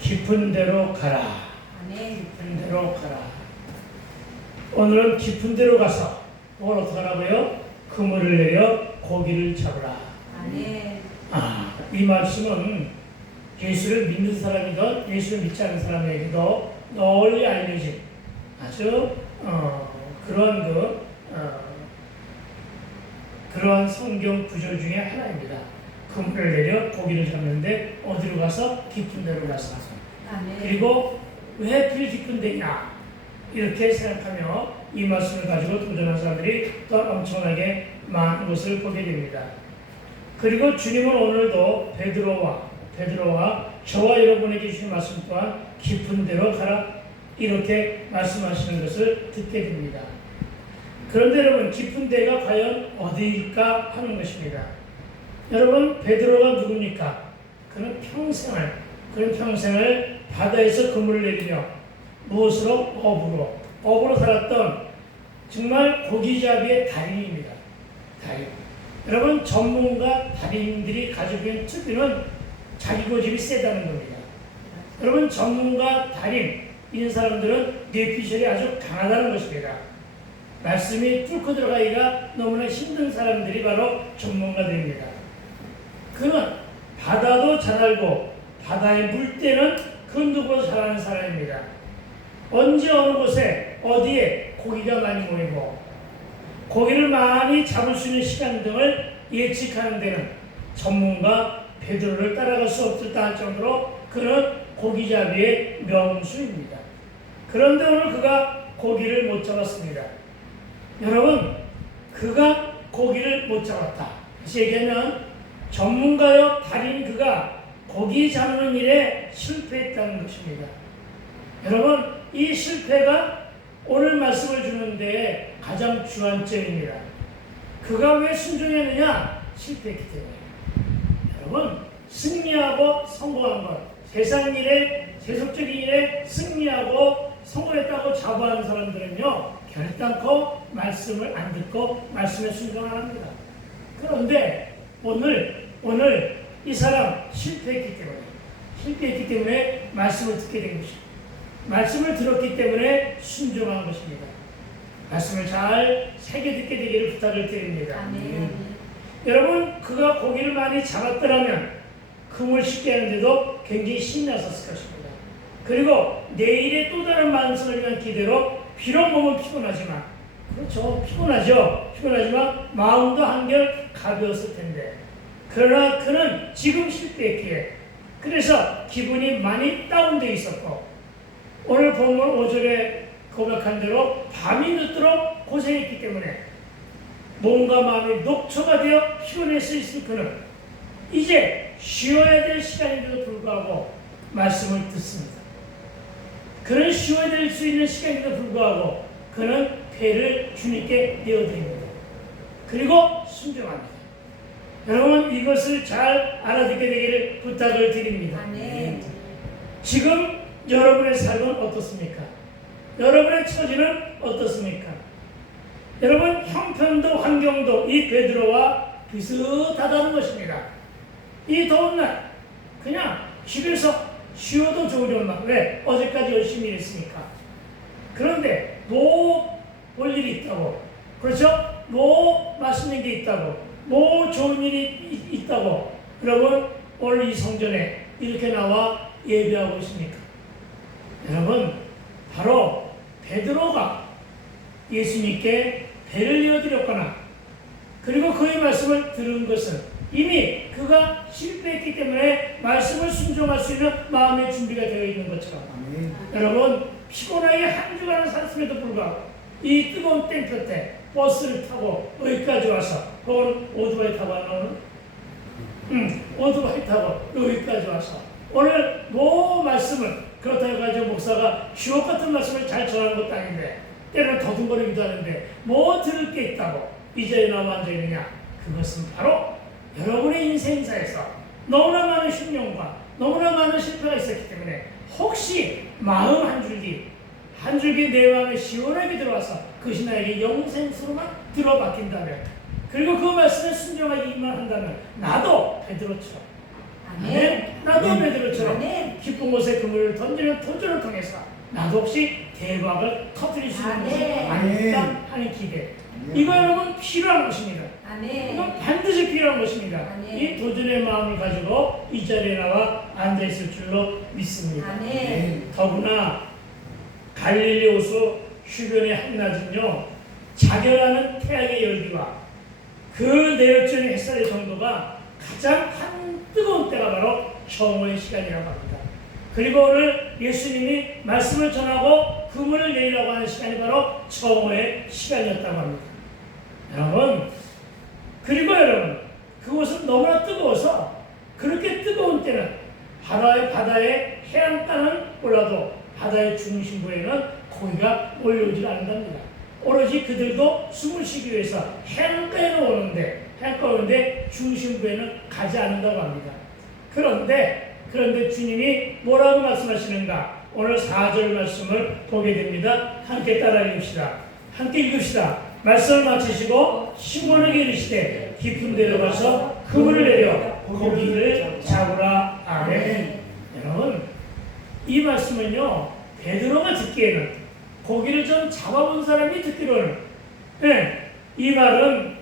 깊은 데로 가라. 아멘. 깊은 데로 가라. 오늘은 깊은 데로 가서 뭘 어떻게 하라고요? 그물을 내려 고기를 잡으라. 아멘. 이 말씀은 예수를 믿는 사람이든 예수를 믿지 않는 사람에게도 널리 알려진 아주 그러한 성경 구절 중에 하나입니다. 그물을 내려 고기를 잡는데 어디로 가서? 깊은 데로 가서. 아멘. 그리고 왜 하필 깊은 데냐? 이렇게 생각하며 이 말씀을 가지고 도전한 사람들이 또 엄청나게 많은 것을 보게 됩니다. 그리고 주님은 오늘도 베드로와 저와 여러분에게 주신 말씀 또한 깊은 데로 가라 이렇게 말씀하시는 것을 듣게 됩니다. 그런데 여러분, 깊은 데가 과연 어디일까 하는 것입니다. 여러분, 베드로가 누굽니까? 그는 평생을 바다에서 그물을 내리며 무엇으로? 업으로 살았던 정말 고기잡이의 달인입니다. 달인. 여러분, 전문가 달인들이 가지고 있는 특기는 자기 고집이 세다는 겁니다. 여러분, 전문가 달인 이런 사람들은 뇌피셜이 아주 강하다는 것입니다. 말씀이 뚫고 들어가기가 너무나 힘든 사람들이 바로 전문가들입니다. 그는 바다도 잘 알고 바다의 물때는 그 누구보다 잘 아는 사람입니다. 언제 어느 곳에 어디에 고기가 많이 모이고 고기를 많이 잡을 수 있는 시간 등을 예측하는 데는 전문가 베드로를 따라갈 수 없었다 할 정도로 그는 고기잡이의 명수입니다. 그런데 오늘 그가 고기를 못 잡았습니다. 여러분, 그가 고기를 못 잡았다. 다시 얘기하면 전문가요 달인 그가 고기 잡는 일에 실패했다는 것입니다. 여러분, 이 실패가 오늘 말씀을 주는데 가장 주안점입니다. 그가 왜 순종했느냐? 실패했기 때문에. 여러분, 승리하고 성공한 것, 세상 일에, 세속적인 일에 승리하고 성공했다고 자부하는 사람들은요, 결단코 말씀을 안 듣고 말씀에 순종 안 합니다. 그런데 오늘 이 사람 실패했기 때문에 말씀을 듣게 된 것입니다. 말씀을 들었기 때문에 순종한 것입니다. 말씀을 잘 새겨 듣게 되기를 부탁을 드립니다. 아멘. 여러분, 그가 고기를 많이 잡았더라면 그물 쉽게 하는데도 굉장히 신났었을 것입니다. 그리고 내일의 또 다른 만성을 위한 기대로 비록 몸은 피곤하지만, 그렇죠, 피곤하지만 마음도 한결 가벼웠을 텐데, 그러나 그는 지금 실패했기에 그래서 기분이 많이 다운되어 있었고, 오늘 본문 5절에 고백한 대로 밤이 늦도록 고생했기 때문에 몸과 마음이 녹초가 되어 피곤해서 있을 그는 이제 쉬어야 될 시간인데도 불구하고 말씀을 듣습니다. 그는 쉬어야 될 수 있는 시간인데도 불구하고 그는 배를 주님께 내어드립니다. 그리고 순종합니다. 여러분, 이것을 잘 알아듣게 되기를 부탁을 드립니다. 아멘. 지금 여러분의 삶은 어떻습니까? 여러분의 처지는 어떻습니까? 여러분, 형편도 환경도 이 베드로와 비슷하다는 것입니다. 이 더운 날 그냥 집에서 쉬어도 좋으련만. 왜? 어제까지 열심히 일했으니까. 그런데 뭐 볼 일이 있다고, 그렇죠? 뭐 맛있는 게 있다고, 뭐 좋은 일이 있다고 여러분 오늘 이 성전에 이렇게 나와 예배하고 있습니까? 여러분, 바로 베드로가 예수님께 배를 이어드렸거나 그리고 그의 말씀을 들은 것은 이미 그가 실패했기 때문에 말씀을 순종할 수 있는 마음의 준비가 되어 있는 것처럼, 여러분, 피곤하게 한 주간을 살았음에도 불구하고 이 뜨거운 땡볕에 버스를 타고 여기까지 와서, 혹은 오토바이 타고 왔나 오늘? 오토바이 타고 여기까지 와서 오늘 뭐 말씀을, 그렇다고 해가지고 목사가 주옥 같은 말씀을 잘 전하는 것도 아닌데 때로는 더듬거리기도 하는데 뭐 들을 게 있다고 이 자리에 나와 앉아있느냐? 그것은 바로 여러분의 인생사에서 너무나 많은 흉령과 너무나 많은 실패가 있었기 때문에 혹시 마음 한 줄기 내 마음에 시원하게 들어와서 그것이 나에게 영생수로만 들어박힌다면, 그리고 그 말씀에 순종하기만 한다면 나도 베드로처럼, 아멘. 나도 베드로처럼 아멘. 기쁨을 높은 곳에 그물을 던지는 도전을 통해서 나도 혹시 대박을 터뜨릴 수 있는 것이 아닐까 하는 기대. 이거 여러분 필요한 것입니다. 아멘. 이건 반드시 필요한 것입니다. 아멘. 이 도전의 마음을 가지고 이 자리에 나와 앉아있을 줄로 믿습니다. 아멘. 더구나 갈릴리 호수 주변의 한낮은요 자결하는 태양의 열기와 그 내역적인 햇살의 정도가 가장 뜨거운 때가 바로 청호의 시간이라고 합니다. 그리고 오늘 예수님이 말씀을 전하고 그물을 내리라고 하는 시간이 바로 청호의 시간이었다고 합니다. 여러분 그곳은 너무나 뜨거워서 그렇게 뜨거운 때는 바다의 해안가는 몰라도 바다의 중심부에는 고기가 몰려오지 않는답니다. 오로지 그들도 숨을 쉬기 위해서 해안가에는 오는데 중심부에는 가지 않는다고 합니다. 그런데 주님이 뭐라고 말씀하시는가? 오늘 4절 말씀을 보게 됩니다. 함께 따라 읽읍시다. 말씀을 마치시고 시몬에게 이르시되 깊은 데로 가서 그물을 내려 고기를 잡으라. 아멘. 여러분 이 말씀은요 베드로가 듣기에는 고기를 좀 잡아본 사람이 듣기로는 이 말은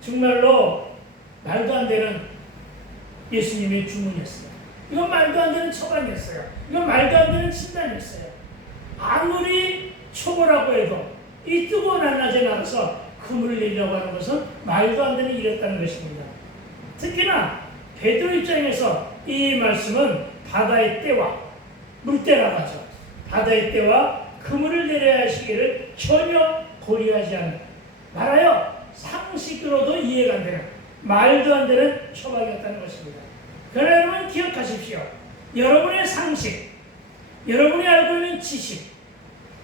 정말로 말도 안 되는 예수님의 주문이었어요. 이건 말도 안 되는 처방이었어요. 이건 말도 안 되는 진단이었어요. 아무리 초보라고 해도 이 뜨거운 한낮에 나가서 그물을 내리라고 하는 것은 말도 안 되는 일이었다는 것입니다. 특히나 베드로 입장에서 이 말씀은 바다의 때와 물때라고 하죠. 바다의 때와 그물을 내려야 할 시기를 전혀 고려하지 않는 말하여 상식으로도 이해가 안 되는 말도 안 되는 처방이었다는 것입니다. 그러나 여러분 기억하십시오. 여러분의 상식, 여러분이 알고 있는 지식,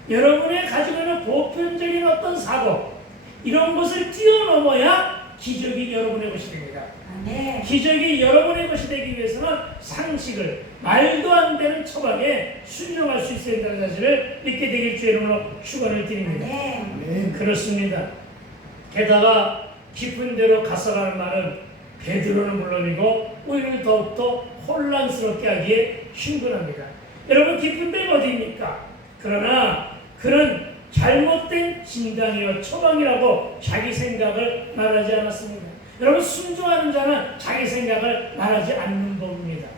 여러분이 가지고 있는 보편적인 어떤 사고 이런 것을 뛰어넘어야 기적이 여러분의 것이 됩니다. 아멘. 기적이 여러분의 것이 되기 위해서는 상식을 말도 안 되는 처방에 순종할 수 있어야 한다는 사실을 믿게 되길 주의 이름으로 축원을 드립니다. 아멘. 그렇습니다. 게다가 깊은 데로 가서라는 말은 베드로는 물론이고 우리를 더욱더 혼란스럽게 하기에 충분합니다. 여러분 깊은 데가 어디입니까? 그러나 그는 잘못된 진단이요 처방이라고 자기 생각을 말하지 않았습니다. 여러분 순종하는 자는 자기 생각을 말하지 않는 법입니다.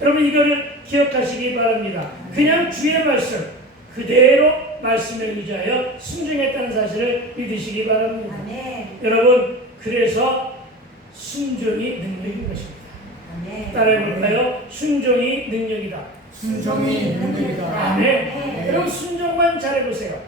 여러분 이거를 기억하시기 바랍니다. 그냥 주의 말씀 그대로 말씀에 의지하여 순종했다는 사실을 믿으시기 바랍니다. 아멘. 여러분 그래서 순종이 능력인 것입니다. 아멘. 따라해볼까요? 순종이 능력이다. 순종이 능력이다. 아멘. 여러분 순종만 잘해보세요.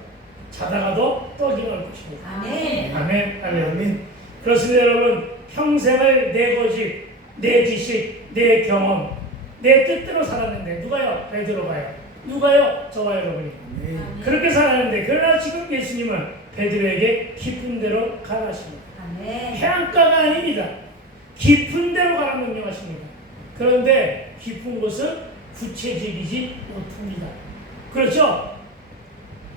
자다가도 떡이 나올 것입니다. 아멘. 아멘. 아멘. 그렇습니다. 여러분 평생을 내 고집, 내 지식, 내 경험, 내 뜻대로 살았는데 누가요? 베드로가요. 누가요? 저와 여러분이. 그렇게 살았는데 그러나 지금 예수님은 베드로에게 깊은 데로 가라 하십니다. 아멘. 해안가가 아닙니다. 깊은 데로 가라 명령하십니다. 그런데 깊은 곳은 구체적이지 못합니다. 그렇죠?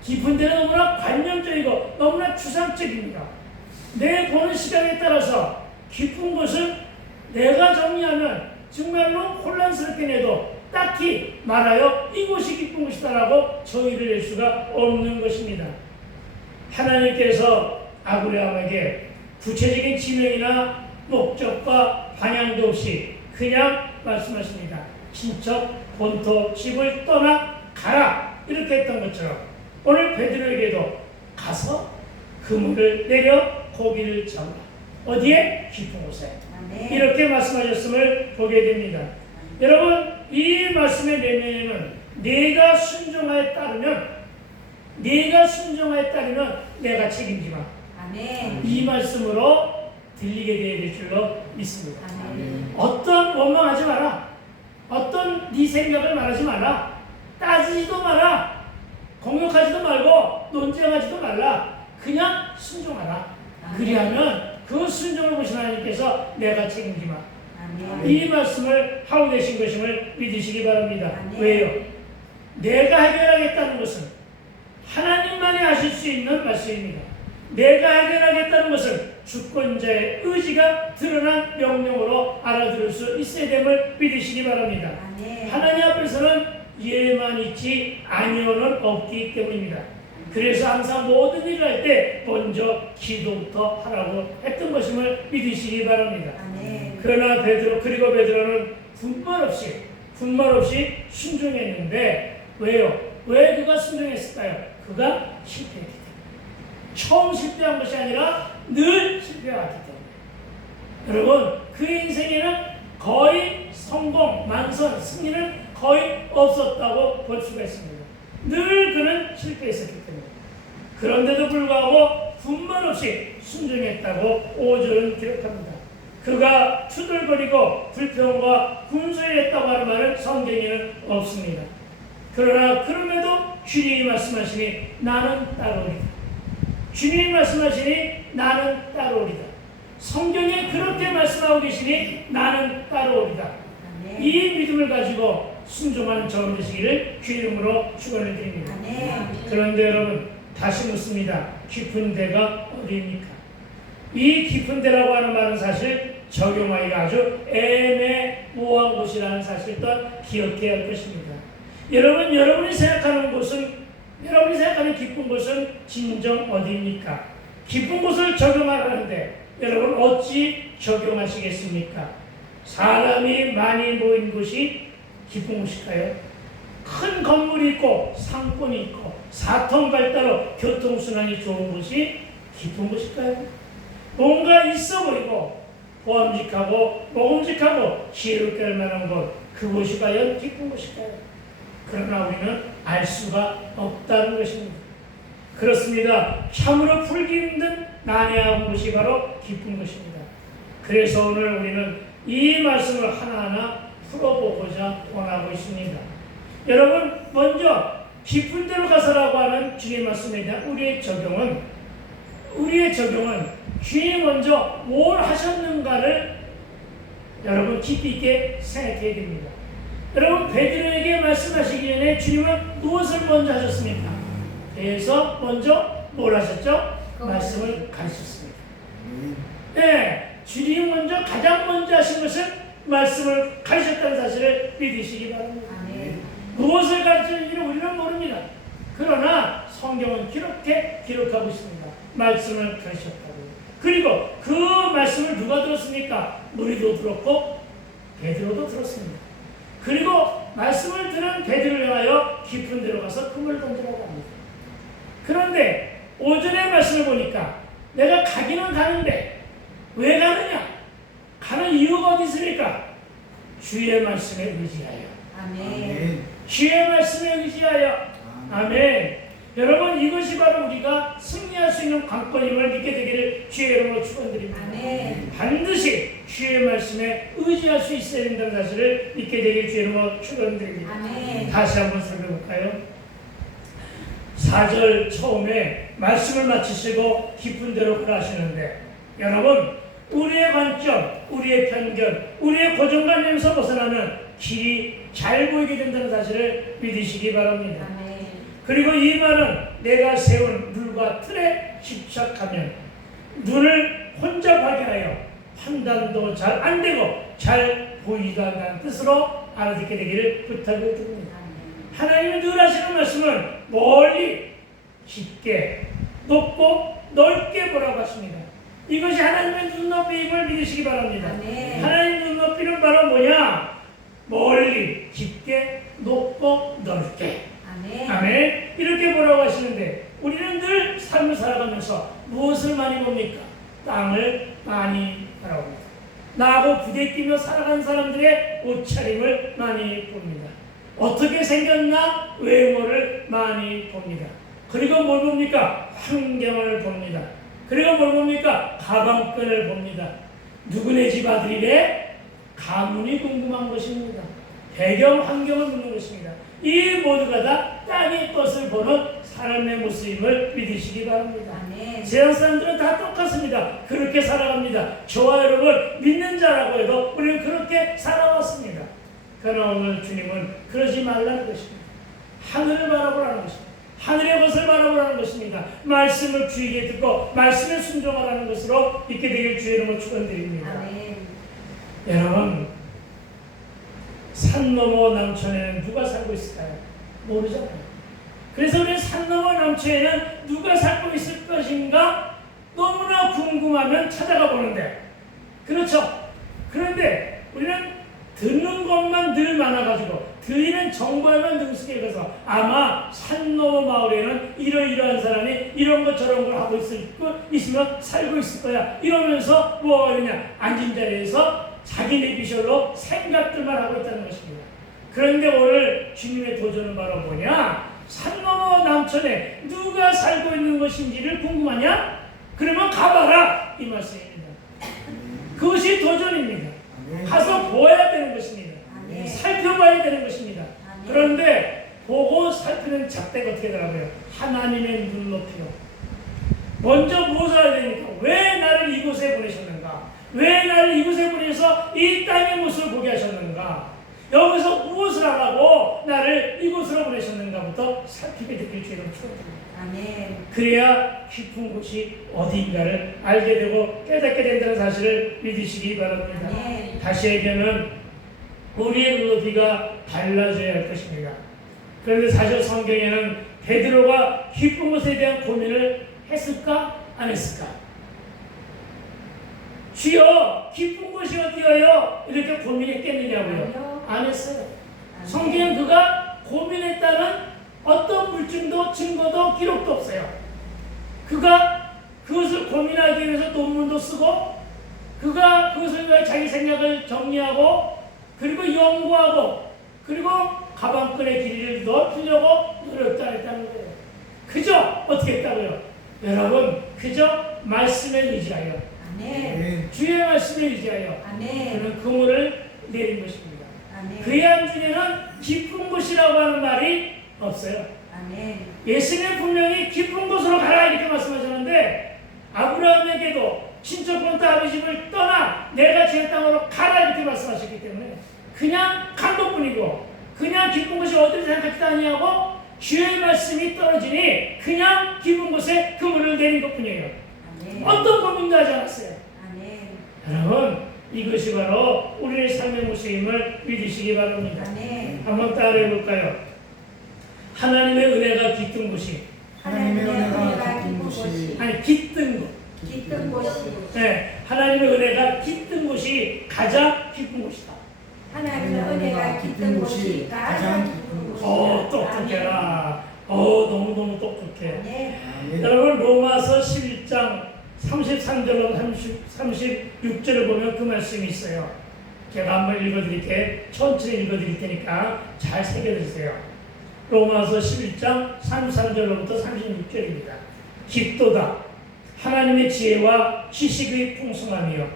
깊은 데는 너무나 관념적이고 너무나 추상적입니다. 내 보는 시각에 따라서 깊은 곳은 내가 정리하면 정말로 혼란스럽게 내도 딱히 말하여 이곳이 깊은 곳이다라고 정의를 낼 수가 없는 것입니다. 하나님께서 아브라함에게 구체적인 지명이나 목적과 방향도 없이 그냥 말씀하십니다. 친척, 본토, 집을 떠나 가라 이렇게 했던 것처럼 오늘 베드로에게도 가서 그물을 내려 고기를 잡으라. 어디에? 깊은 곳에. 아멘. 이렇게 말씀하셨음을 보게 됩니다. 여러분 이 말씀의 내면에는 내가 순종하에 따르면 내가 책임지마. 아멘. 이 말씀으로 들리게 되어야 될 줄로 믿습니다. 아멘. 어떤 원망하지 마라. 어떤 네 생각을 말하지 마라. 따지지도 마라. 공격하지도 말고 논쟁하지도 말라. 그냥 순종하라. 그리하면 그 순종을 보신 하나님께서 내가 책임지마. 아멘. 이 말씀을 하고 계신 것임을 믿으시기 바랍니다. 아멘. 왜요? 내가 해결하겠다는 것은 하나님만이 하실 수 있는 말씀입니다. 내가 해결하겠다는 것은 주권자의 의지가 드러난 명령으로 알아들을 수 있어야 됨을 믿으시기 바랍니다. 아멘. 하나님 앞에서는 예만 있지 아니오는 없기 때문입니다. 그래서 항상 모든 일을 할 때 먼저 기도부터 하라고 했던 것임을 믿으시기 바랍니다. 아멘. 그러나 베드로는 분말 없이 순종했는데 왜요? 왜 그가 순종했을까요? 그가 실패했기 때문에. 처음 실패한 것이 아니라 늘 실패했기 때문에. 여러분, 그 인생에는 거의 성공, 만선, 승리는 거의 없었다고 볼 수가 있습니다. 늘 그는 실패했었기 때문에. 그런데도 불구하고 분말 없이 순종했다고 5절은 기록합니다. 그가 투덜거리고 불평과 군소했다고 하는 말은 성경에는 없습니다. 그러나 그럼에도 주님이 말씀하시니 나는 따르리다. 주님이 말씀하시니 나는 따르리다. 성경에 그렇게 말씀하고 계시니 나는 따르리다. 아멘. 이 믿음을 가지고 순종하는 저는 되시기를 주 이름으로 축원을 드립니다. 아멘. 그런데 여러분 다시 묻습니다. 깊은 데가 어디입니까? 이 깊은 데라고 하는 말은 사실 적용하기가 아주 애매모호한 곳이라는 사실 또한 기억해야 할 것입니다. 여러분이 생각하는 곳은, 여러분이 생각하는 깊은 곳은 진정 어디입니까? 깊은 곳을 적용하라는데 여러분 어찌 적용하시겠습니까? 사람이 많이 모인 곳이 깊은 곳일까요? 큰 건물이 있고 상권이 있고 사통발달로 교통순환이 좋은 곳이 깊은 곳일까요? 뭔가 있어 보이고 보암직하고 먹음직하고 지혜롭게 할 만한 곳, 그곳이 과연 깊은 곳일까요? 그러나 우리는 알 수가 없다는 것입니다. 그렇습니다. 참으로 풀기 힘든 난해한 곳이 바로 깊은 곳입니다. 그래서 오늘 우리는 이 말씀을 하나하나 풀어보고자 원하고 있습니다. 여러분, 먼저 깊은 데로 가서라고 하는 주님의 말씀에 대한 우리의 적용은 주님이 먼저 뭘 하셨는가를 여러분 깊이 있게 생각해야 됩니다. 여러분, 베드로에게 말씀하시기 전에 주님은 무엇을 먼저 하셨습니까? 그래서 먼저 뭘 하셨죠? 말씀을 가르쳤습니다. 네, 주님이 가장 먼저 하신 것은 말씀을 가르쳤다는 사실을 믿으시기 바랍니다. 아멘. 무엇을 가르치는지는 우리는 모릅니다. 그러나 성경은 그렇게 기록하고 있습니다. 말씀을 가르쳤다고. 그리고 그 말씀을 누가 들었습니까? 우리도 들었고 베드로도 들었습니다. 그리고 말씀을 들은 베드로를 향하여 깊은 데로 가서 금을 던지라고 합니다. 그런데 오전의 말씀을 보니까 내가 가기는 가는데 왜 가느냐? 가는 이유가 어디 있습니까? 주의 말씀에 의지하여. 아멘. 주의 말씀에 의지하여. 아멘. 여러분, 이것이 바로 우리가 승리할 수 있는 관건임을 믿게 되기를 주의 이름으로 축원드립니다. 아멘. 반드시 주의 말씀에 의지할 수 있어야 된다는 사실을 믿게 되기를 주의 이름으로 축원드립니다. 아멘. 다시 한번 살펴볼까요? 4절 처음에 말씀을 마치시고 깊은 데로 가라 하시는데, 여러분, 우리의 관점, 우리의 편견, 우리의 고정관념에서 벗어나는 길이 잘 보이게 된다는 사실을 믿으시기 바랍니다. 아멘. 그리고 이 말은 내가 세운 룰과 틀에 집착하면 눈을 혼잡하게 하여 판단도 잘 안 되고 잘 보이지도 않는 뜻으로 알아듣게 되기를 부탁을 드립니다. 하나님은 늘 하시는 말씀은 멀리, 깊게, 높고 넓게 보라고 하십니다. 이것이 하나님의 눈높이임을 믿으시기 바랍니다. 아멘. 하나님의 눈높이는 바로 뭐냐? 멀리, 깊게, 높고 넓게. 아멘. 아멘. 이렇게 보라고 하시는데 우리는 늘 삶을 살아가면서 무엇을 많이 봅니까? 땅을 많이 바라봅니다. 나하고 부대끼며 살아간 사람들의 옷차림을 많이 봅니다. 어떻게 생겼나? 외모를 많이 봅니다. 그리고 뭘 봅니까? 환경을 봅니다. 그리고 뭘 봅니까? 가방끈을 봅니다. 누구네 집 아들이래? 가문이 궁금한 것입니다. 배경 환경을 묻는 것입니다. 이 모두가 다 땅의 것을 보는 사람의 모습임을 믿으시기 바랍니다. 아멘. 세상 사람들은 다 똑같습니다. 그렇게 살아갑니다. 저와 여러분 믿는 자라고 해도 우리는 그렇게 살아왔습니다. 그러나 오늘 주님은 그러지 말라는 것입니다. 하늘을 바라보라는 것입니다. 하늘의 것을 바라보라는 것입니다. 말씀을 주의게 듣고 말씀에 순종하라는 것으로 있게 되길 주의 이름으로 축원드립니다. 아멘. 여러분, 산 너머 남촌에는 누가 살고 있을까요? 모르잖아요. 그래서 우리 산 너머 남촌에는 누가 살고 있을 것인가 너무나 궁금하면 찾아가 보는데, 그렇죠? 그런데 우리는 듣는 것만 늘 많아가지고 들리는 정보에만 능숙해져서 아마 산 너머 마을에는 이러이러한 사람이 이런 것 저런 걸 하고 있으면 살고 있을 거야 이러면서 뭐가 그러냐, 앉은 자리에서 자기네 비셜로 생각들만 하고 있다는 것입니다. 그런데 오늘 주님의 도전은 바로 뭐냐? 산 너머 남촌에 누가 살고 있는 것인지를 궁금하냐? 그러면 가봐라, 이 말씀입니다. 그것이 도전입니다. 가서 보아야 되는 것입니다. 살펴봐야 되는 것입니다. 그런데 보고 살피는 작대가 어떻게 되라고요? 하나님의 눈높이요. 먼저 무엇을 해야 됩니까? 왜 나를 이곳에 보내셨는가? 왜 나를 이곳에 보내서 이 땅의 모습을 보게 하셨는가? 여기서 무엇을 하라고 나를 이곳으로 보내셨는가부터 살피게 되길 주의를 축원합니다. 아멘. 그래야 깊은 곳이 어디인가를 알게 되고 깨닫게 된다는 사실을 믿으시기 바랍니다. 아멘. 다시 얘기하면 우리의 눈높이가 달라져야 할 것입니다. 그런데 사실 성경에는 베드로가 깊은 곳에 대한 고민을 했을까? 안 했을까? 주여, 깊은 곳이 어디여요? 이렇게 고민했겠느냐고요? 안 했어요. 성경은 그가 고민했다는 어떤 물증도 증거도 기록도 없어요. 그가 그것을 고민하기 위해서 논문도 쓰고, 그가 그것을 위해 자기 생각을 정리하고, 그리고 연구하고, 그리고 가방끈에 길이를 넓히려고 노력도 안 했다는 거예요. 그저 어떻게 했다고요? 여러분, 그저 말씀에 의지하여, 아멘. 주의 말씀에 의지하여 아멘. 그는 그물을 내린 것입니다. 아멘. 그의 안중에는 깊은 곳이라고 하는 말이 없어요. 아멘. 예수님은 분명히 깊은 곳으로 가라 이렇게 말씀하셨는데, 아브라함에게도 친척 본 아비 집을 떠나 내가 지은 땅으로 가라 이렇게 말씀하셨기 때문에 그냥 간 것뿐이고, 그냥 깊은 곳이 어디를 생각하지도 아니하고 주의 말씀이 떨어지니 그냥 깊은 곳에 그물을 내린 것뿐이에요. 아멘. 어떤 고민도 하지 않았어요. 아멘. 여러분, 이것이 바로 우리의 삶의 모습임을 믿으시기 바랍니다. 아멘. 한번 따라해 볼까요? 하나님의 은혜가 깃든 곳이, 하나님의 은혜가 깊은 곳이, 아니 깃든 곳, 깊은 곳이, 네, 하나님의 은혜가 깃든 곳이 가장 깊은 곳이다. 하나님의 은혜가 깊은 곳이 가장 깊은 곳이다. 똑똑해라. 너무너무 똑똑해. 아멘. 여러분, 로마서 11장 33절로 36절을 보면 그 말씀이 있어요. 제가 한번 읽어드릴게요. 천천히 읽어드릴 테니까 잘 새겨드세요. 로마서 11장 33절로부터 36절입니다. 깊도다. 하나님의 지혜와 지식의 풍성함이요.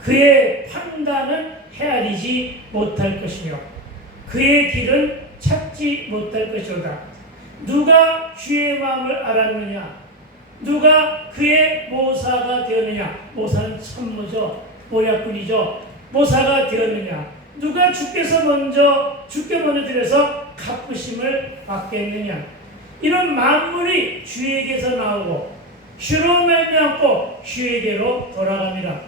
그의 판단은 헤아리지 못할 것이며 그의 길은 찾지 못할 것이로다. 누가 주의 마음을 알았느냐? 누가 그의 모사가 되었느냐? 모사는 참모죠. 모략꾼이죠. 모사가 되었느냐? 누가 주께 먼저 드려서 갚으심을 받겠느냐? 이런 만물이 주에게서 나오고 주로 말미암고 주에게로 돌아갑니다.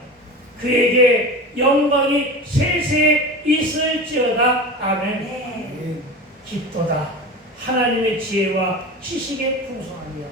그에게 영광이 세세에 있을지어다. 아멘. 아멘. 깊도다. 하나님의 지혜와 지식의 풍성함이요.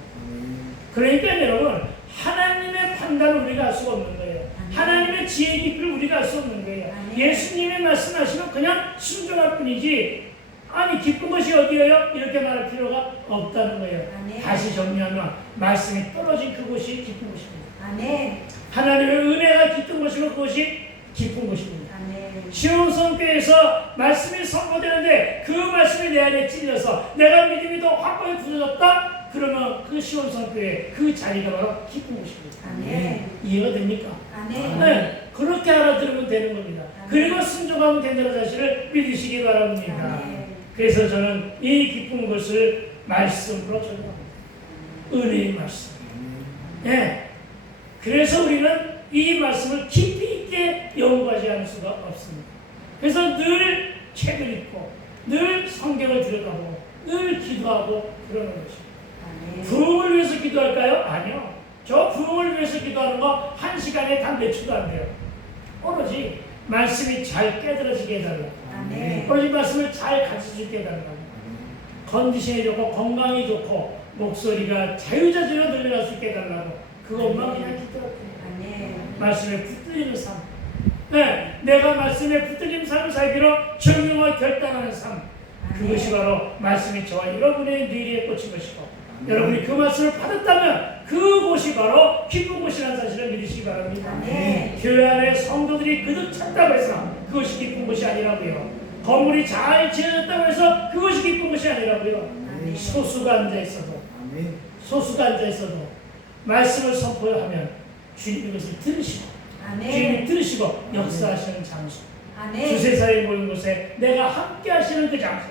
그러니까 여러분, 하나님의 판단을 우리가 알 수가 없는 거예요. 하나님의 지혜 깊이를 우리가 알 수 없는 거예요. 예수님의 말씀하시면 그냥 순종할 뿐이지, 아니 깊은 것이 어디예요? 이렇게 말할 필요가 없다는 거예요. 아멘. 다시 정리하면 말씀이 떨어진 그곳이 깊은 곳입니다. 아멘. 하나님의 은혜가 깊은 곳이고 그것이 깊은 곳입니다. 아멘. 시온성교에서 말씀이 선포되는데 그 말씀이 내 안에 찔려서 내가 믿음이 더 확고히 굳어졌다? 그러면 그 시온성교의 그 자리가 바로 깊은 곳입니다. 아멘. 이해가 됩니까? 아멘. 네, 그렇게 알아들으면 되는 겁니다. 아멘. 그리고 순종하면 된다는 사실을 믿으시기 바랍니다. 아멘. 그래서 저는 이 깊은 것을 말씀으로 적용합니다. 은혜의 말씀. 네. 그래서 우리는 이 말씀을 깊이 있게 연구하지 않을 수가 없습니다. 그래서 늘 책을 읽고 늘 성경을 들여다보고 늘 기도하고 그러는 것입니다. 아멘. 부흥을 위해서 기도할까요? 아니요. 저 부흥을 위해서 기도하는 거 1시간에 단 몇 초도 안 돼요. 오로지 말씀이 잘 깨달아지게 해달라고. 아멘. 오직 말씀을 잘 가르칠 수 있게 해달라고. 컨디션이 좋고 건강이 좋고 목소리가 자유자재로 들려갈 수 있게 해달라고. 그것만 그냥 기도할게요. 아멘. 말씀에 붙들리는 삶. 네, 내가 말씀에 붙들린 삶을 살기로 정령과 결단하는 삶. 그것이 바로 말씀이 저와 여러분의 뇌리에 꽂힌 것이고, 여러분이 그 말씀을 받았다면 그곳이 바로 기쁜 곳이라는 사실을 믿으시기 바랍니다. 교회 안에 성도들이 그득 찼다고 해서 그것이 기쁜 곳이 아니라고요. 건물이 잘 지어졌다고 해서 그것이 기쁜 것이 아니라고요. 소수가 앉아있어도 말씀을 선포하면 주님이 그것을 들으시고, 주님이 들으시고 역사하시는 장소, 두세 사람이 모인 곳에 내가 함께 하시는 그 장소,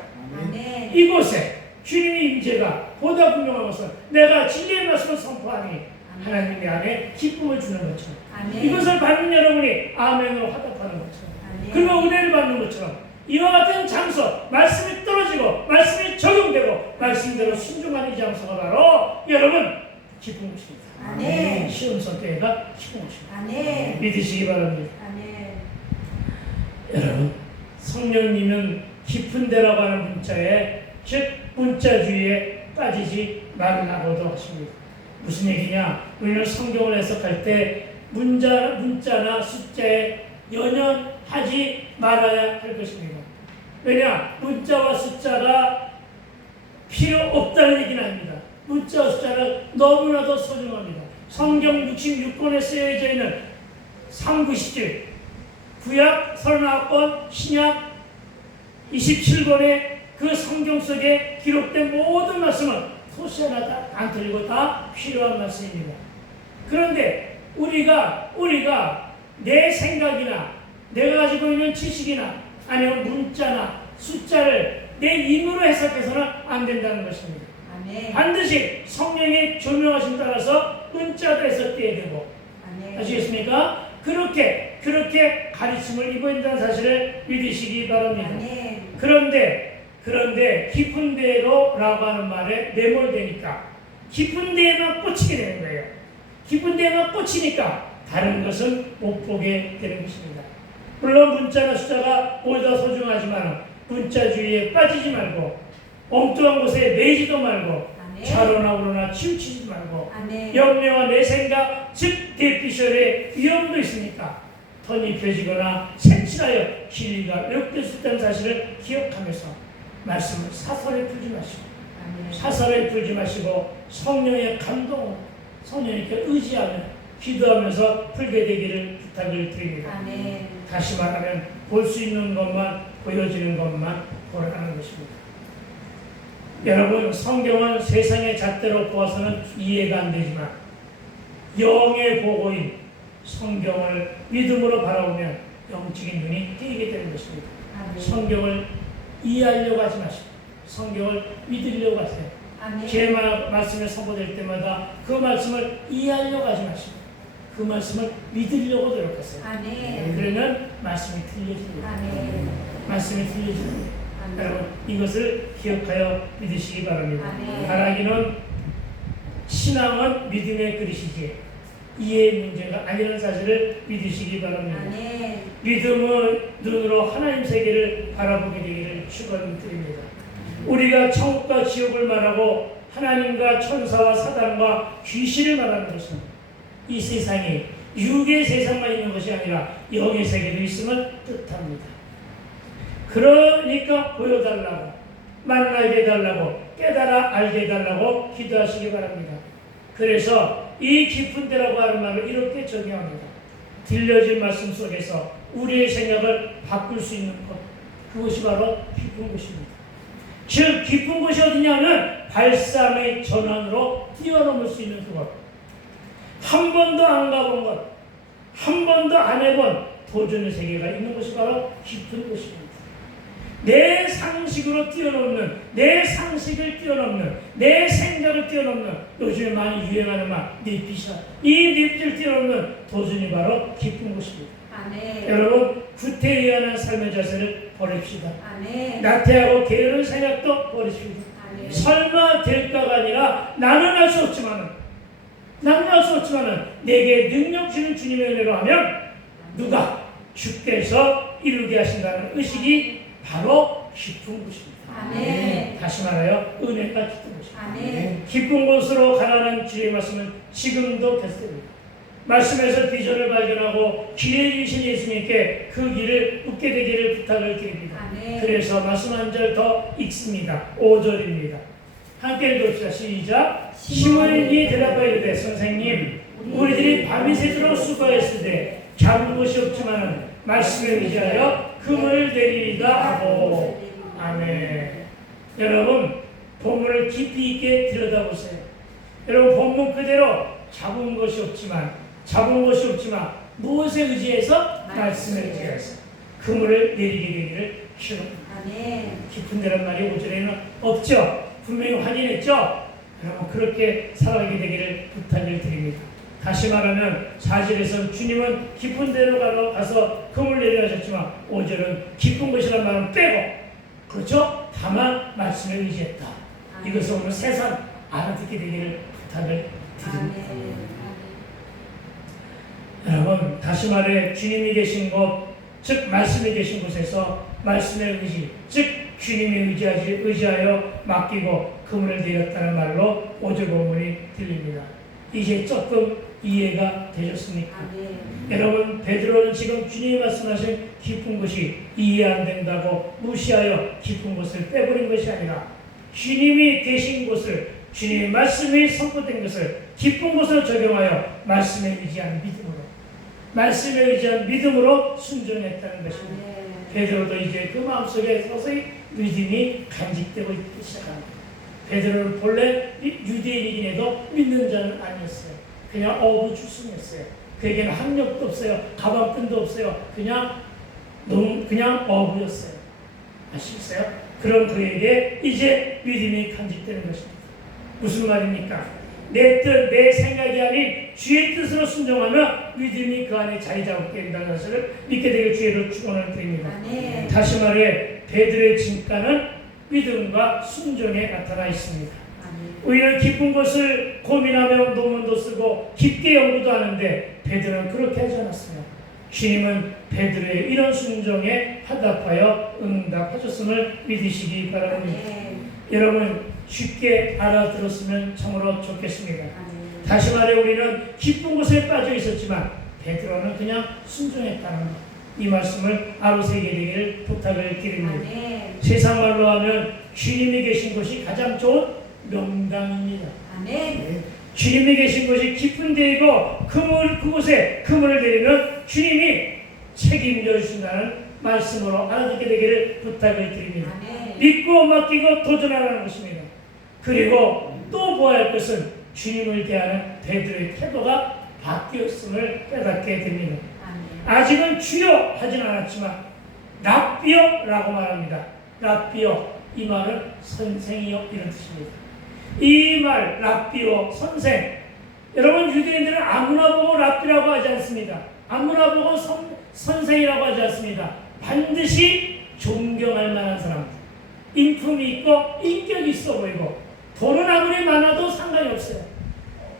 이곳에 주님의 임재가 보다 분명한 것은 내가 진리의 말씀을 선포하니 하나님의 안에 기쁨을 주는 것처럼, 이것을 받는 여러분이 아멘으로 화답하는 것처럼, 그리고 은혜를 받는 것처럼 이와 같은 장소, 말씀이 떨어지고 말씀이 적용되고 말씀대로 순종하는 이 장소가 바로 여러분 기쁜 곳입니다. 시온성교회가 기쁜 곳입니다. 믿으시기 바랍니다. 여러분, 성령님은 깊은 데라고 하는 문자에, 즉 문자주의에 빠지지 말라고도 하십니다. 무슨 얘기냐? 우리는 성경을 해석할 때 문자나 숫자에 연연하지 말아야 할 것입니다. 왜냐? 문자와 숫자가 필요 없다는 얘기는 아닙니다. 문자와 숫자는 너무나도 소중합니다. 성경 66권에 쓰여져 있는 390질, 구약 39권, 신약 27권의 그 성경 속에 기록된 모든 말씀은 토시 하나 다 안 틀리고 다 필요한 말씀입니다. 그런데 우리가 내 생각이나 내가 가지고 있는 지식이나 아니면 문자나 숫자를 내 힘으로 해석해서는 안 된다는 것입니다. 반드시 성령의 조명하심 따라서 문자도 해석되어야 되고, 아시겠습니까? 그렇게 가르침을 입어야 된다는 사실을 믿으시기 바랍니다. 그런데 깊은 데로라고 하는 말에 매몰되니까 깊은 데에만 꽂히게 되는 거예요. 깊은 데에만 꽂히니까 다른 것은 못 보게 되는 것입니다. 물론 문자나 숫자가 모두 다 소중하지만 문자주의에 빠지지 말고, 엉뚱한 곳에 매지도 말고, 좌로나 우로나 치우치지 말고, 염려와 내 생각, 즉 대피셜의 위험도 있으니까 덧입혀지거나 색칠하여 진리가 왜곡될 수 있다는 사실을 기억하면서 말씀을 사설에 풀지 마시고 성령의 감동으로 성령님께 의지하며 기도하면서 풀게 되기를 부탁을 드립니다. 다시 말하면 볼 수 있는 것만, 보여지는 것만 보라는 것입니다. 여러분, 성경은 세상의 잣대로 보아서는 이해가 안 되지만 영의 보고인 성경을 믿음으로 바라보면 영적인 눈이 뜨이게 되는 것입니다. 성경을 이해하려고 하지 마시고 성경을 믿으려고 하세요. 제 말씀에 선포될 때마다 그 말씀을 이해하려고 하지 마시고 그 말씀을 믿으려고 노력하세요. 그러면 말씀이 틀려집니다. 말씀이 틀려집니다. 여러분, 이것을 기억하여 믿으시기 바랍니다. 바라기는 신앙은 믿음의 그릇이지 이해의 문제가 아니라는 사실을 믿으시기 바랍니다. 믿음은 눈으로 하나님 세계를 바라보게 되기를 축원드립니다. 우리가 천국과 지옥을 말하고 하나님과 천사와 사단과 귀신을 말하는 것은 이 세상이 육의 세상만 있는 것이 아니라 영의 세계도 있음을 뜻합니다. 그러니까 보여달라고, 만나게 해달라고, 깨달아 알게 해달라고 기도하시기 바랍니다. 그래서 이 깊은 데라고 하는 말을 이렇게 정의합니다. 들려진 말씀 속에서 우리의 생각을 바꿀 수 있는 것, 그것이 바로 깊은 곳입니다. 즉 깊은 곳이 어디냐면 발상의 전환으로 뛰어넘을 수 있는 그것, 한 번도 안 가본 것, 한 번도 안 해본 도전의 세계가 있는 것이 바로 깊은 곳입니다. 내 상식으로 뛰어넘는, 내 상식을 뛰어넘는, 내 생각을 뛰어넘는, 요즘에 많이 유행하는 말 뇌피셜, 이 뇌피셜을 뛰어넘는 도전이 바로 깊은 곳입니다. 여러분, 구태의연한 삶의 자세를 버립시다. 나태하고 게으른 생각도 버리십시오. 설마 될까가 아니라 나는 할 수 없지만은 내게 능력 주는 주님의 은혜로 하면 누가 주께서 이루게 하신다는 의식이 바로 깊은 곳입니다. 아멘. 다시 말하여 은혜가 깊은 곳입니다. 아멘. 깊은 곳으로 가라는 주의 말씀은 지금도 계속됩니다. 말씀에서 비전을 발견하고 길에 주신 예수님께 그 길을 묻게 되기를 부탁을 드립니다. 아멘. 그래서 말씀 한 절 더 읽습니다. 5절입니다. 함께 읽읍시다. 시작. 시몬이 대답하여 이르되 선생님 우리들이 밤이 새도록 수고했을 때 잡은 것이 없지만 말씀에 의지하여 그물을 내리리다 하고. 아멘. 여러분 본문을 깊이 있게 들여다보세요. 여러분 본문 그대로 잡은 것이 없지만 무엇에 의지해서? 말씀에 의지해서 그물을 내리게 되기를 기원합니다. 아멘. 깊은 데란 말이 5절에는 없죠. 분명히 확인했죠. 여러분 그렇게 살아가게 되기를 부탁을 드립니다. 다시 말하면 4절에서는 주님은 깊은 데로 가서 그물 내려 하셨지만 5절은 깊은 곳이란 말은 빼고, 그렇죠? 다만 말씀에 의지했다. 이것을 오늘 세상 알아듣게 되기를 부탁을 드립니다. 여러분 다시 말해 주님이 계신 곳, 즉 말씀이 계신 곳에서 말씀의 의지, 즉 주님이 의지하여 맡기고 그물을 내렸다는 말로 5절 본문이 들립니다. 이제 조금 이해가 되셨습니까? 여러분 베드로는 지금 주님이 말씀하신 깊은 곳이 이해 안 된다고 무시하여 깊은 곳을 빼버린 것이 아니라 주님이 계신 곳을, 주님의 말씀이 선포된 것을 깊은 곳으로 적용하여 말씀에 의지한 믿음으로 순종했다는 것입니다. 베드로도 이제 그 마음속에 서서히 믿음이 간직되고 있기 시작합니다. 베드로는 본래 유대인이긴 해도 믿는 자는 아니었어요. 그냥 어부 출신이었어요. 그에게는 학력도 없어요. 가방끈도 없어요. 그냥 어부였어요. 아시겠어요? 그런 그에게 이제 믿음이 간직되는 것입니다. 무슨 말입니까? 내 뜻, 내 생각이 아닌 주의 뜻으로 순종하며 믿음이 그 안에 자리 잡게 된다는 것을 믿게 되길 주의로 축원을 드립니다. 아멘. 다시 말해 베드로의 진가는 믿음과 순종에 나타나 있습니다. 오히려 깊은 것을 고민하며 논문도 쓰고 깊게 연구도 하는데 베드로는 그렇게 하지 않았어요. 주님은 베드로의 이런 순종에 화답하여 응답하셨음을 믿으시기 바랍니다. 여러분 쉽게 알아들었으면 참으로 좋겠습니다. 다시 말해 우리는 깊은 곳에 빠져 있었지만 베드로는 그냥 순종했다는 것, 이 말씀을 알아채게 되기를 부탁을 드립니다. 세상 말로 하면 주님이 계신 곳이 가장 좋은 명당입니다. 주님이 계신 곳이 깊은 데이고 그곳에 그물을 내리면 주님이 책임져 주신다는 말씀으로 알아듣게 되기를 부탁을 드립니다. 믿고 맡기고 도전하라는 것입니다. 그리고 또 보아야 할 것은 주님을 대하는 베드로의 태도가 바뀌었음을 깨닫게 됩니다. 아직은 주여 하진 않았지만 랍비여 라고 말합니다. 랍비여, 이 말은 선생이여 이런 뜻입니다. 이 말 랍비여, 선생, 여러분 유대인들은 아무나 보고 랍비라고 하지 않습니다. 아무나 보고 선생이라고 하지 않습니다. 반드시 존경할 만한 사람, 인품이 있고 인격이 있어 보이고 돈은 아무리 많아도 상관이 없어요.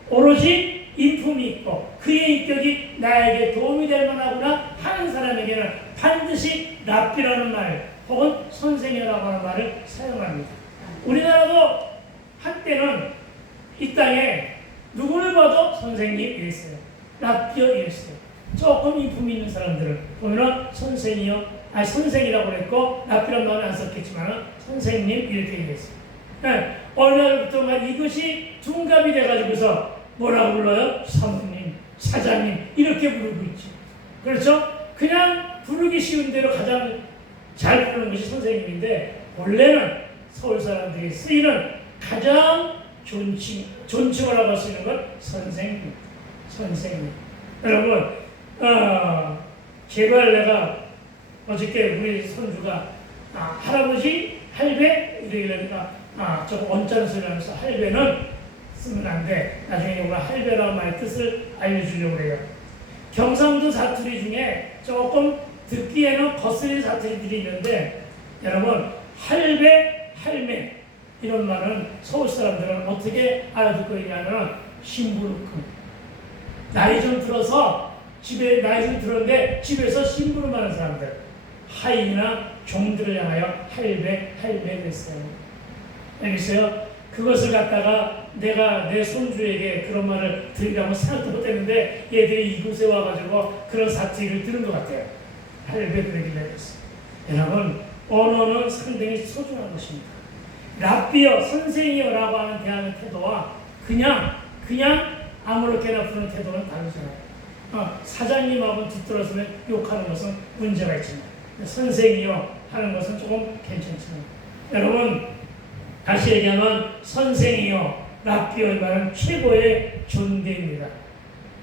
오로지 인품이 있고 그의 인격이 나에게 도움이 될 만하구나 하는 사람에게는 반드시 랍비라는 말 혹은 선생이라고 하는 말을 사용합니다. 우리나라도 한때는 이 땅에 누구를 봐도 선생님 이랬어요. 랍비어 이랬어요. 조금 인품이 있는 사람들을 보면 선생이라고 그랬고 랍비라는 말은 안 썼겠지만 선생님 이렇게 얘기했어요. 어느 날부터 이것이 둔갑이 돼가지고서 뭐라고 불러요? 사모님, 사장님 이렇게 부르고 있죠. 그렇죠? 그냥 부르기 쉬운 대로 가장 잘 부르는 것이 선생님인데 원래는 서울 사람들이 쓰이는 가장 존칭을 하고 쓰는 건 선생님. 여러분 제발 내가 어저께 우리 손주가 할아버지 할배 이러니까 조금 언짢은 소리 하면서 할배는 쓰면 안 돼. 나중에 우리가 할배라는 말의 뜻을 알려주려고 해요. 경상도 사투리 중에 조금 듣기에는 거슬린 사투리들이 있는데 여러분 할배, 할매 이런 말은 서울 사람들은 어떻게 알아듣고 있냐면 심부름꾼. 나이 좀 들었는데 집에서 심부름하는 사람들. 하인이나 종들을 향하여 할배 그랬어요. 알겠어요? 그것을 갖다가 내가 내 손주에게 그런 말을 드리라고 생각도 못했는데 얘들이 이곳에 와가지고 그런 사투리를 들은 것 같아요. 할배 그러기로 했어요. 여러분, 언어는 상당히 소중한 것입니다. 랍비여, 선생이여라고 하는 대하는 태도와 그냥 아무렇게나 부르는 태도는 다르잖아요. 사장님하고 뒤돌아서면 욕하는 것은 문제가 있지만 선생이여 하는 것은 조금 괜찮지만, 여러분 다시 얘기하면 선생이여, 랍비여 이 말은 최고의 존대입니다.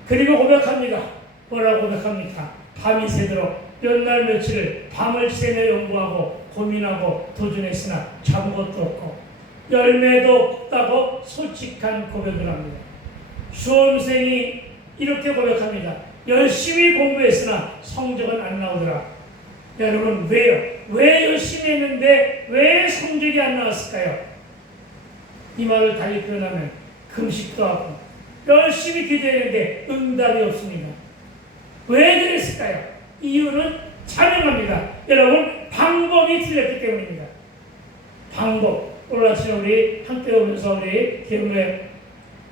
그리고 고백합니다. 뭐라고 고백합니까? 밤이 새도록 몇 날 며칠을 밤을 새며 연구하고 고민하고 도전했으나 잡은 것도 없고 열매도 없다고 솔직한 고백을 합니다. 수험생이 이렇게 고백합니다. 열심히 공부했으나 성적은 안 나오더라. 여러분, 왜요? 왜 열심히 했는데 왜 성적이 안 나왔을까요? 이 말을 달리 표현하면 금식도 하고 열심히 기도했는데 응답이 없습니다. 왜 그랬을까요? 이유는 자명합니다. 여러분, 방법이 틀렸기 때문입니다. 방법. 오늘 아침에 우리 함께 오면서 우리 개문의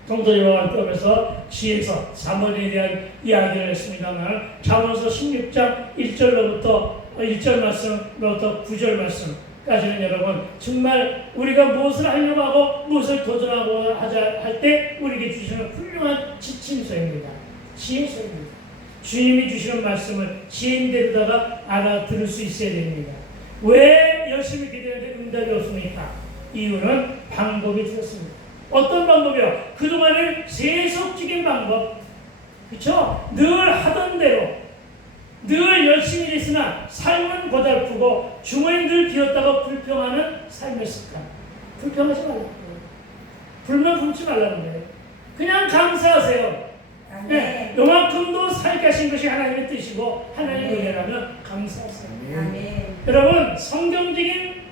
동서리와 함께 오면서 지혜서 잠언에 대한 이야기를 했습니다만, 잠언서 16장 1절 말씀부터 9절 말씀까지는 여러분 정말 우리가 무엇을 하려고 하고 무엇을 도전하고 하자 할 때 우리에게 주시는 훌륭한 지침서입니다. 지혜서입니다. 주님이 주시는 말씀을 지혜인데다가 알아들을 수 있어야 됩니다. 왜 열심히 기도했는데 응답이 없습니까? 이유는 방법이 틀렸습니다. 어떤 방법이요? 그동안은 세속적인 방법, 그렇죠? 늘 하던 대로 늘 열심히 했으나 삶은 고달프고 주머니 늘 비었다고 불평하는 삶의 습관. 불평하지 말라는 거예요. 불만 품지 말라는 거예요. 그냥 감사하세요. 네, 요만큼도 살게 하신 것이 하나님의 뜻이고 하나님의 은혜라면 감사하세요. 아멘. 여러분, 성경적인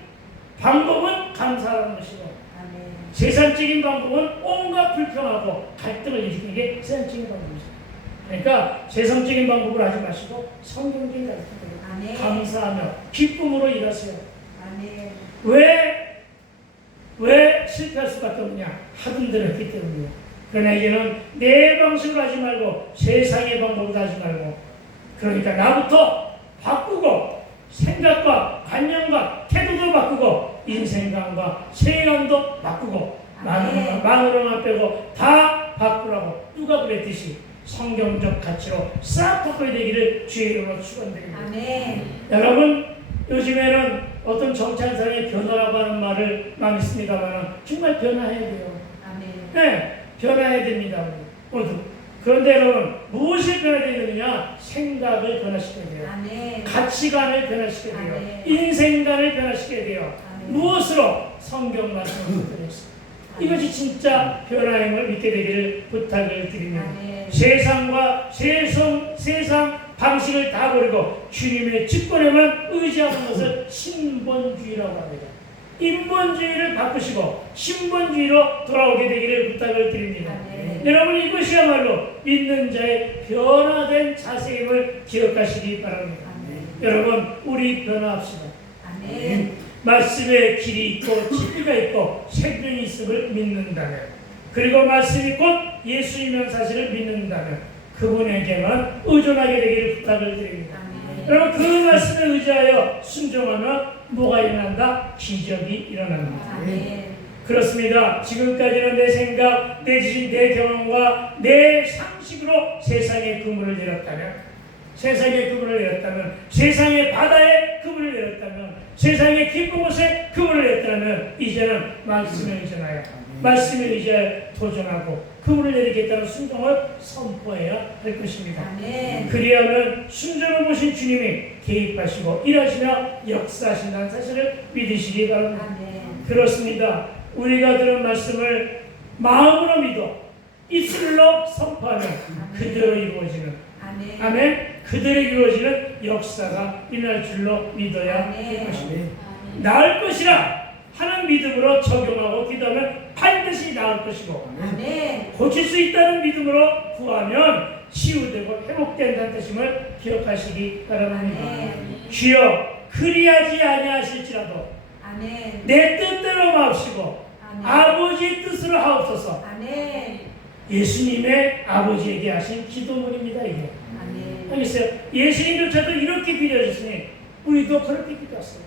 방법은 감사하는 것이고 세상적인 방법은 온갖 불평하고 갈등을 일으키는 게 세상적인 방법이죠. 그러니까 세상적인 방법을 하지 마시고 성경적인 방법으로 감사하며 기쁨으로 일하세요. 왜 실패할 수밖에 없냐? 하던 대로 했기 때문이에요. 그러나 이제는 내 방식으로 하지 말고 세상의 방법으로 하지 말고, 그러니까 나부터 바꾸고 생각과 관념과 태도도 바꾸고 인생관과 세계관도 바꾸고 마누라만 빼고 다 바꾸라고 누가 그랬듯이 성경적 가치로 싹 바꿔야 되기를 주의 이름으로 축원드립니다. 여러분, 요즘에는 어떤 정찬사의 변화라고 하는 말을 많이 씁니다만 정말 변화해야 돼요. 네, 변화해야 됩니다. 모두. 그런데 여러분, 무엇이 변화되어야 되느냐? 생각을 변화시켜야 돼요. 가치관을 변화시켜야 돼요. 인생관을 변화시켜야 돼요. 무엇으로? 성경 말씀으로 변했어요. 이것이 진짜 변화임을 믿게 되기를 부탁을 드립니다. 세상과 세상 방식을 다 버리고 주님의 직권에만 의지하는 것을 신본주의라고 합니다. 인본주의를 바꾸시고 신본주의로 돌아오게 되기를 부탁을 드립니다. 여러분, 이것이야말로 믿는 자의 변화된 자세임을 기억하시기 바랍니다. 여러분, 우리 변화합시다. 말씀에 길이 있고 진리가 있고 생명이 있음을 믿는다면, 그리고 말씀이 곧 예수이면 사실을 믿는다면 그분에게만 의존하게 되기를 부탁을 드립니다. 여러분, 그 말씀에 의지하여 순종하면 뭐가 일어난다? 기적이 일어납니다. 그렇습니다. 지금까지는 내 생각, 내 지식, 내 경험과 내 상식으로 세상의 그물을 내렸다면, 세상의 바다에 그물을 내렸다면, 세상의 깊은 곳에 그물을 내렸다면, 이제는 말씀에 의존하여 말씀에 의지하여 도전하고 그물을 내리겠다는 순종을 선포해야 할 것입니다. 그리하면 순종을 보신 주님이 개입하시고 일하시며 역사하신다는 사실을 믿으시기 바랍니다. 그렇습니다. 우리가 들은 말씀을 마음으로 믿어 입술로 선포하면 그대로 이루어지는, 아멘. 그대로 이루어지는 역사가 일어날 줄로 믿어야 할 것입니다. 나을 것이라 하는 믿음으로 적용하고 기도하면 반드시 나을 것이고, 고칠 수 있다는 믿음으로 구하면 치유되고 회복된다는 뜻임을 기억하시기 바랍니다. 아멘. 주여 그리하지 아니하실지라도 아멘. 내 뜻대로 마옵시고 아멘. 아버지의 뜻으로 하옵소서. 아멘. 예수님의 아버지에게 하신 기도문입니다. 이게 아멘. 알겠어요? 예수님조차도 이렇게 기도하셨으니 우리도 그렇게 기도했어요.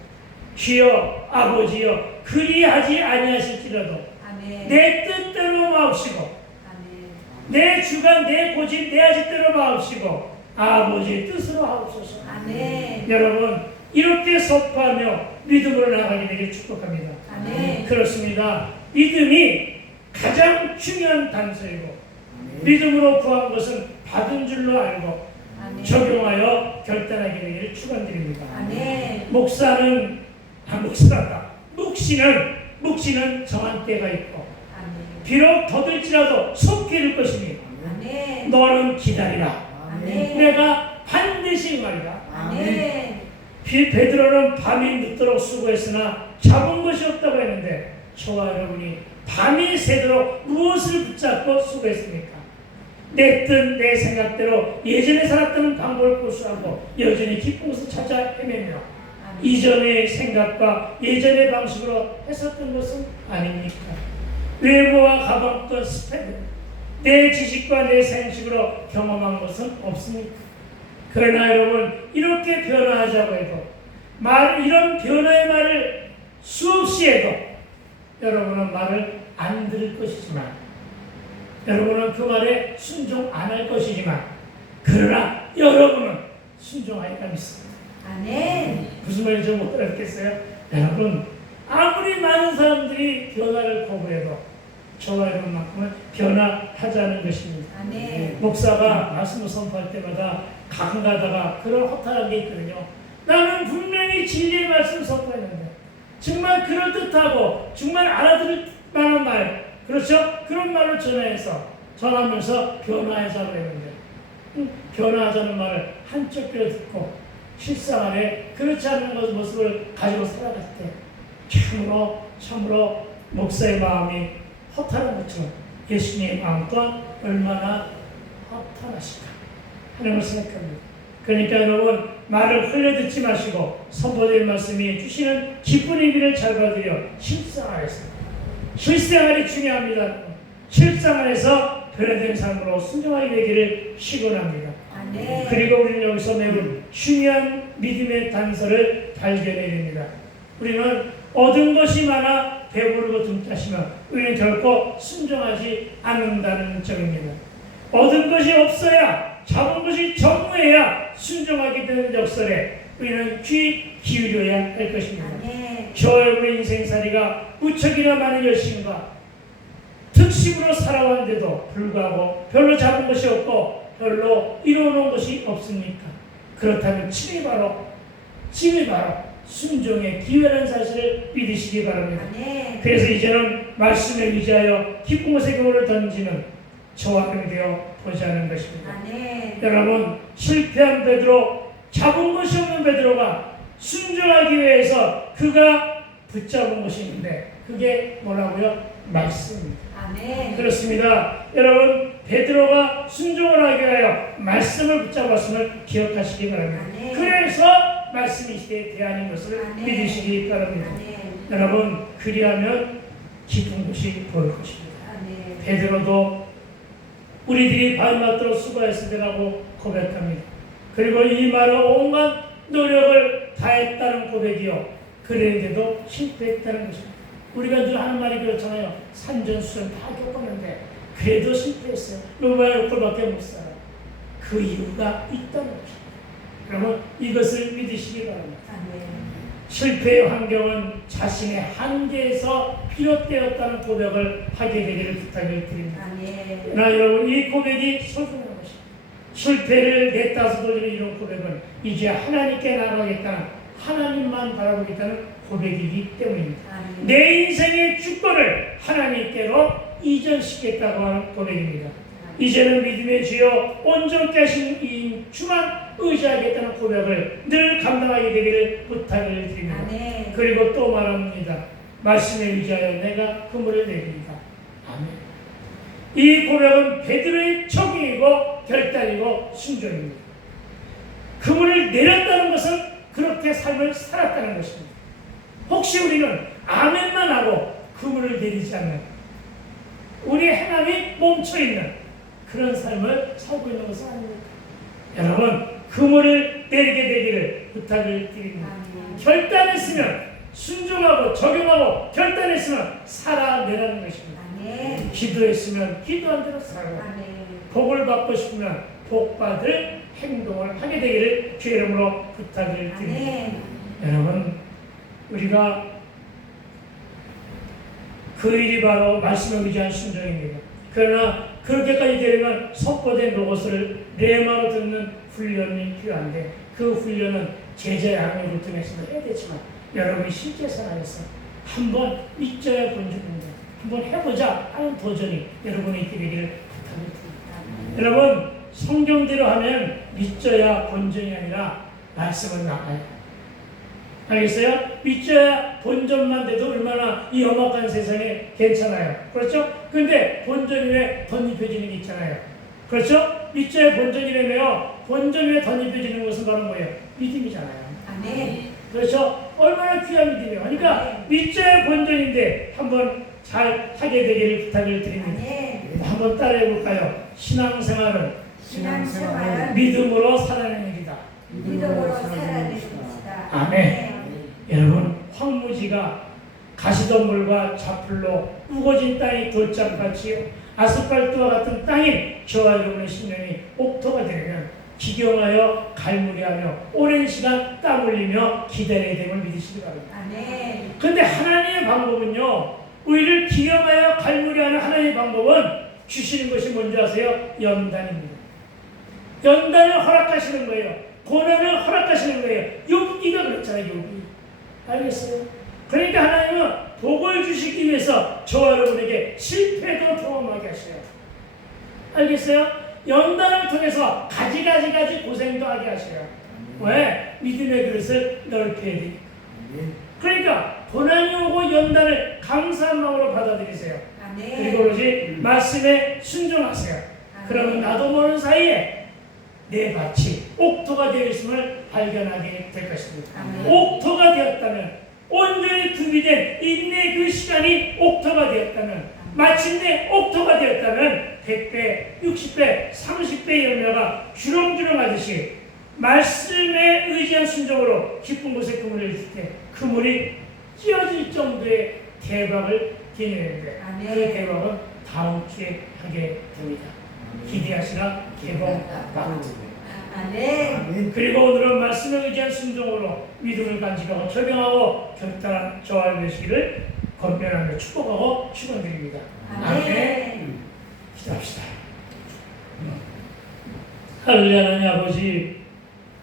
주여 아버지여 그리하지 아니하실지라도 아멘. 내 뜻대로 마옵시고 아멘. 내 주관 내 고집 내 아집대로 마옵시고 아버지의 뜻으로 하옵소서. 아멘. 여러분 이렇게 선포하며 믿음으로 나가게 되길 축복합니다. 아멘. 그렇습니다. 믿음이 가장 중요한 단서이고 믿음으로 구한 것은 받은 줄로 알고 아멘. 적용하여 결단하게 되기를 축원드립니다. 아멘. 목사는 묵시는 정한 때가 있고 아멘. 비록 더딜지라도 속히 이룰 것이니 아멘. 너는 기다리라. 아멘. 내가 반드시 말이다. 아멘. 베드로는 밤이 늦도록 수고했으나 잡은 것이 없다고 했는데 저와 여러분이 밤이 새도록 무엇을 붙잡고 수고했습니까? 내 뜻, 내 생각대로 예전에 살았던 방법을 고수하고 여전히 기쁜 것을 찾아 헤매며 이전의 생각과 예전의 방식으로 했었던 것은 아닙니까? 외모와 가방과 스타일, 내 지식과 내 생식으로 경험한 것은 없습니까? 그러나 여러분 이렇게 변화하자고 해도 이런 변화의 말을 수없이 해도 여러분은 말을 안 들을 것이지만 여러분은 그 말에 순종 안 할 것이지만 그러나 여러분은 순종하리라 믿습니다. 아멘. 무슨 말인지 못 알아듣겠어요? 여러분 아무리 많은 사람들이 변화를 거부해도 저와 여러분만큼은 변화하자는 것입니다. 아멘. 목사가 말씀을 선포할 때마다 가끔 가다가 그런 허탈한 게 있거든요. 나는 분명히 진리의 말씀을 선포했는데 정말 그럴듯하고 정말 알아들을 만한 말 그렇죠? 그런 말을 전하면서 변화하자고 했는데 변화하자는 말을 한쪽 귀로 듣고 실상 안에 그렇지 않은 모습을 가지고 살아갈 때 참으로 목사의 마음이 허탈한 것처럼 예수님의 마음 또한 얼마나 허탈하실까 하는 걸 생각합니다. 그러니까 여러분 말을 흘려듣지 마시고 선포될 말씀이 주시는 기쁜 의미를 잘 받으려 실생활이 중요합니다. 실생활에서 변화된 삶으로 순종하게 되기를 시원합니다. 아멘. 그리고 우리는 여기서 매우 중요한 믿음의 단서를 발견해야 됩니다. 우리는 얻은 것이 많아 배부르고 듬따시면 우리는 결코 순종하지 않는다는 점입니다. 얻은 것이 없어야 잡은 것이 전무해야 순종하게 되는 역설에 우리는 귀 기울여야 할 것입니다. 아멘. 저와 여러분의 인생살이가 무척이나 많은 열심과 특심으로 살아왔는데도 불구하고 별로 잡은 것이 없고 별로 이루어놓은 것이 없습니까? 그렇다면 지금이 바로 순종의 기회라는 사실을 믿으시기 바랍니다. 아멘. 그래서 이제는 말씀에 의지하여 기쁜 것의 그물을 던지는 저와 여러분이 되어 보자는 것입니다. 아멘. 여러분 실패한 베드로 잡은 것이 없는 베드로가 순종하기 위해서 그가 붙잡은 것이 있는데 그게 뭐라고요? 말씀입니다. 아멘. 그렇습니다. 여러분 베드로가 순종을 하기 위하여 말씀을 붙잡았음을 기억하시기 바랍니다. 아멘. 그래서 말씀이 시대에 대하는 것을 아멘. 믿으시기 바랍니다. 아멘. 여러분 그리하면 기쁜 것이 보일 것입니다. 아멘. 베드로도 우리들이 발맞도록 수고했으리라고 고백합니다. 그리고 이 말은 온갖 노력을 다했다는 고백이요. 그랬는데도 실패했다는 것입니다. 우리가 늘 하는 말이 그렇잖아요. 산전수전 다 겪었는데 그래도 실패했어요. 요바의 꼴밖에 못 살아요. 그 이유가 있다는 것입니다. 그러면 이것을 믿으시기 바랍니다. 아멘. 실패의 환경은 자신의 한계에서 비롯되었다는 고백을 하게 되기를 부탁을 드립니다. 아멘. 그러나 여러분 이 고백이 소중한 것입니다. 실패를 냈다서 돌리는 이런 고백은 이제 하나님께 나가겠다는 하나님만 바라보겠다는 고백이기 때문입니다. 아멘. 내 인생의 주권을 하나님께로 이전시키겠다고 하는 고백입니다. 이제는 믿음의 주여 온전케 하신 이 주만 의지하겠다는 고백을 늘 감당하게 되기를 부탁을 드립니다. 아멘. 그리고 또 말합니다. 말씀에 의지하여 내가 그물을 내립니다. 아멘. 이 고백은 베드로의 적용이고 결단이고 순종입니다. 그물을 내렸다는 것은 그렇게 삶을 살았다는 것입니다. 혹시 우리는 아멘만 하고 그물을 내리지 않는, 우리의 행함이 멈춰있는 그런 삶을 살고 있는 것은 아닙니까? 여러분, 그물을 내리게 되기를 부탁을 드립니다. 결단했으면 순종하고 적용하고, 결단했으면 살아내라는 것입니다. 아멘. 기도했으면 기도한 대로 살아가고, 아멘. 복을 받고 싶으면 복 받을 행동을 하게 되기를 주의 이름으로 부탁을 드립니다. 아멘. 여러분, 우리가 그 일이 바로 말씀에 의지한 순종입니다. 그러나 그렇게까지 되려면 선포된 로고스를 레마로 듣는 훈련이 필요한데, 그 훈련은 제자의 양육을 통해서도 해야 되지만 여러분이 실제 생활에서 한번 믿져야 본전입니다. 한번 해보자 하는 도전이 여러분이 있게 되기를 부탁드립니다. 여러분, 성경대로 하면 믿져야 본전이 아니라 말씀은 나가요. 알겠어요? 믿져야 본전만 돼도 얼마나 이 험악한 세상에 괜찮아요. 그렇죠? 근데 본전 위에 덧입혀지는 게 있잖아요. 그렇죠? 믿져야 본전이라며요. 본전 위에 덧입혀지는 것은 바로 뭐예요? 믿음이잖아요. 아멘. 그렇죠? 얼마나 귀한 믿음이에요. 그러니까 믿져야 본전인데 한번 잘 하게 되기를 부탁을 드립니다. 아멘. 한번 따라해 볼까요? 신앙생활은 신앙생활은 믿음으로 살아내는 일이다. 믿음으로 살아내는 것이다. 아멘. 여러분, 황무지가 가시덤불과 자풀로 우거진 땅이 돌짝같이 아스팔트와 같은 땅이 저와 여러분의 심령이 옥토가 되면 기경하여 갈무리하며 오랜 시간 땀 흘리며 기다려야 됨을 믿으시기 바랍니다. 아멘. 그런데 하나님의 방법은요, 우리를 기경하여 갈무리하는 하나님의 방법은 주시는 것이 뭔지 아세요? 연단입니다. 연단을 허락하시는 거예요. 고난을 허락하시는 거예요. 욥기가 그랬잖아요. 욥기. 알겠어요? 그러니까 하나님은 복을 주시기 위해서 저와 여러분에게 실패도 경험하게 하셔요. 알겠어요? 연단을 통해서 가지 고생도 하게 하셔요. 왜? 믿음의 그릇을 넓혀야 되니까. 그러니까 고난이 오고 연단을 감사한 마음으로 받아들이세요. 아멘. 그리고 오로지 말씀에 순종하세요. 그러면 나도 모르는 사이에 내 밭이 옥토가 되어 있음을 발견하게 될 것입니다. 아멘. 옥토가 되었다면, 온전히 구비된 인내 그 시간이 옥토가 되었다면, 마침내 옥토가 되었다면 100배, 60배, 30배의 열매가 주렁주렁 하듯이 말씀에 의지한 순종으로 깊은 곳에 그물을 있을 때 그물이 찢어질 정도의 대박을 기념했는데, 아멘. 그 대박은 다음 주에 하게 됩니다. 기대하시라. 개봉 받습니다. 아멘. 그리고 오늘은 말씀에 의지한 순종으로 믿음을 간직하고 적용하고 결단한 저와 되시기를 건면하며 축복하고 축원드립니다. 아멘. 기도합시다. 할렐루야. 하나님 아버지,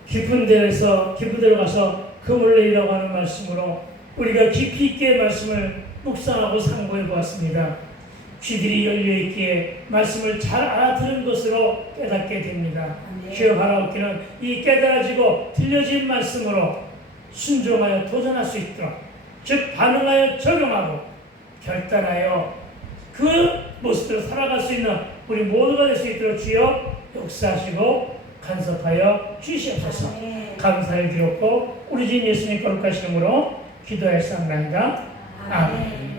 깊은 데로 가서 그물을 내리라고 하는 말씀으로 우리가 깊이 있게 말씀을 묵상하고 상고해 보았습니다. 귀들이 열려있기에 말씀을 잘 알아들은 것으로 깨닫게 됩니다. 주여 바라옵기는 이 깨달아지고 들려진 말씀으로 순종하여 도전할 수 있도록, 즉 반응하여 적용하고 결단하여 그 모습대로 살아갈 수 있는 우리 모두가 될 수 있도록 주여 역사하시고 간섭하여 주시옵소서. 감사를 드렸고 우리 주님 예수님 거룩하신 이름으로 기도하였사옵나이다. 아멘.